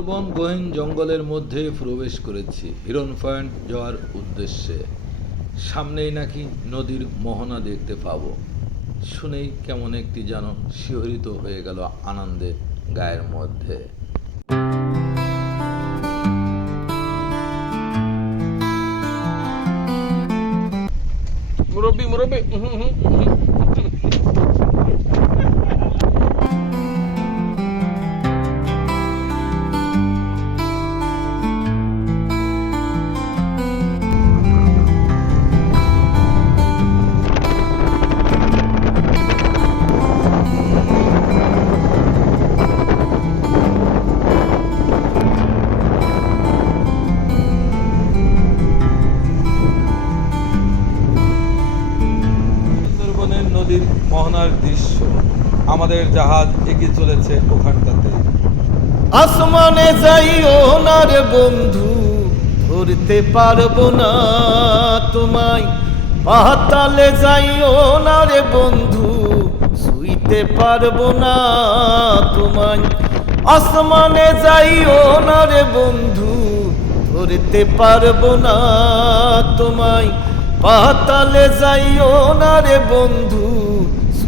গহীন জঙ্গলের মধ্যে প্রবেশ করেছি হিরন পয়েন্ট যাওয়ার উদ্দেশ্যে। সামনেই নাকি নদীর মোহনা দেখতে পাবো। শুনেই কেমন একটি যেন শিহরিত হয়ে গেল আনন্দে গায়ের মধ্যে। মুরব্বী মুরব্বী মোহনার দৃশ্য। আমাদের জাহাজ এগিয়ে চলেছে ওখানটাতে। আসমানে যাইও না রে বন্ধু, ধরতে পারব না তোমায়। পাতালে যাইও না রে বন্ধু, শুইতে পারব না তোমায়। আসমানে যাইও না রে বন্ধু, ধরতে পারব না তোমায়। পাতালে যাইও না রে বন্ধু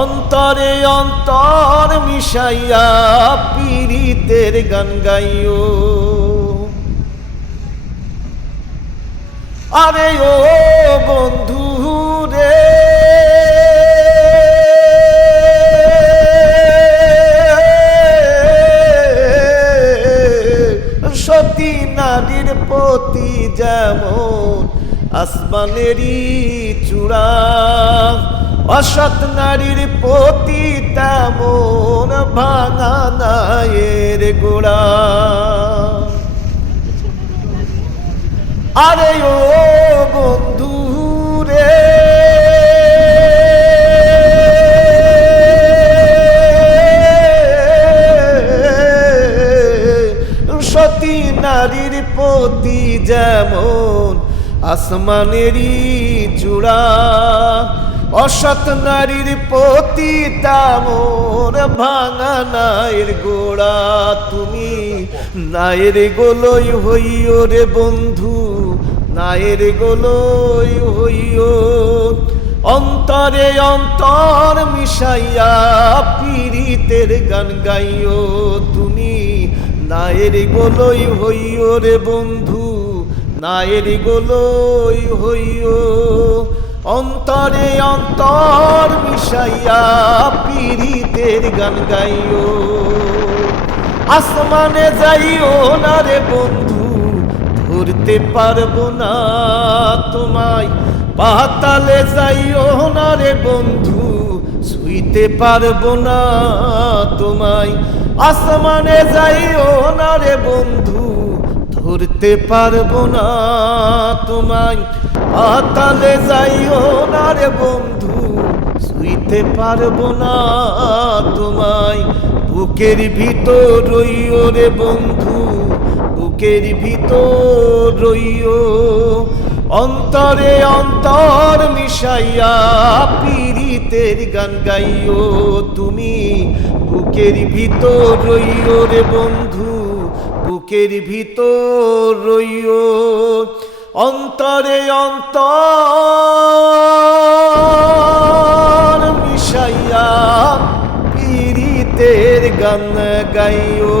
অন্তরে অন্তর মিশাইয়া পীড়িতের গান গাইও। আরে ও বন্ধু রে সতী নারীর প্রতি যেমন আসমানেরই চূড়া। অসৎ নারীর প্রতি তেমন ভাঙা নায়ের গোড়া। আরে ও বন্ধু রে সতী নারীর প্রতি যেমন আসমানেরই চূড়া, অসৎ নারীর প্রতি তেমন ভাঙা নায়ের গোড়া। তুমি নায়ের গোলই হইও রে বন্ধু, নায়ের গোলই হইও। অন্তরে অন্তর মিশাইয়া পীড়িতের গান গাইও। তুমি নায়ের গোলই হইও রে বন্ধু নায়ের গোলই হইও। অন্তরে অন্তর মিশাইয়া পীড়িতের গান গাইও। আসমানে যাইও না রে বন্ধু, ধরতে পারব না তোমায়। পাতালে যাইও না রে বন্ধু শুইতে পারব না তোমায়। আসমানে যাইও না রে বন্ধু ধরতে পারব না তোমায়। পাতালে যাইও না রে বন্ধু, শুইতে পারব না তোমায়। বুকের ভিতর রইও রে বন্ধু, বুকের ভিতর রইও। অন্তরে অন্তর মিশাইয়া পীড়িতের গান গাইও তুমি। বুকের ভিতর রইও রে বন্ধু বুকের ভিতর রইও অন্তরে অন্তর মিশাইয়া পীড়িতের গান গাইও।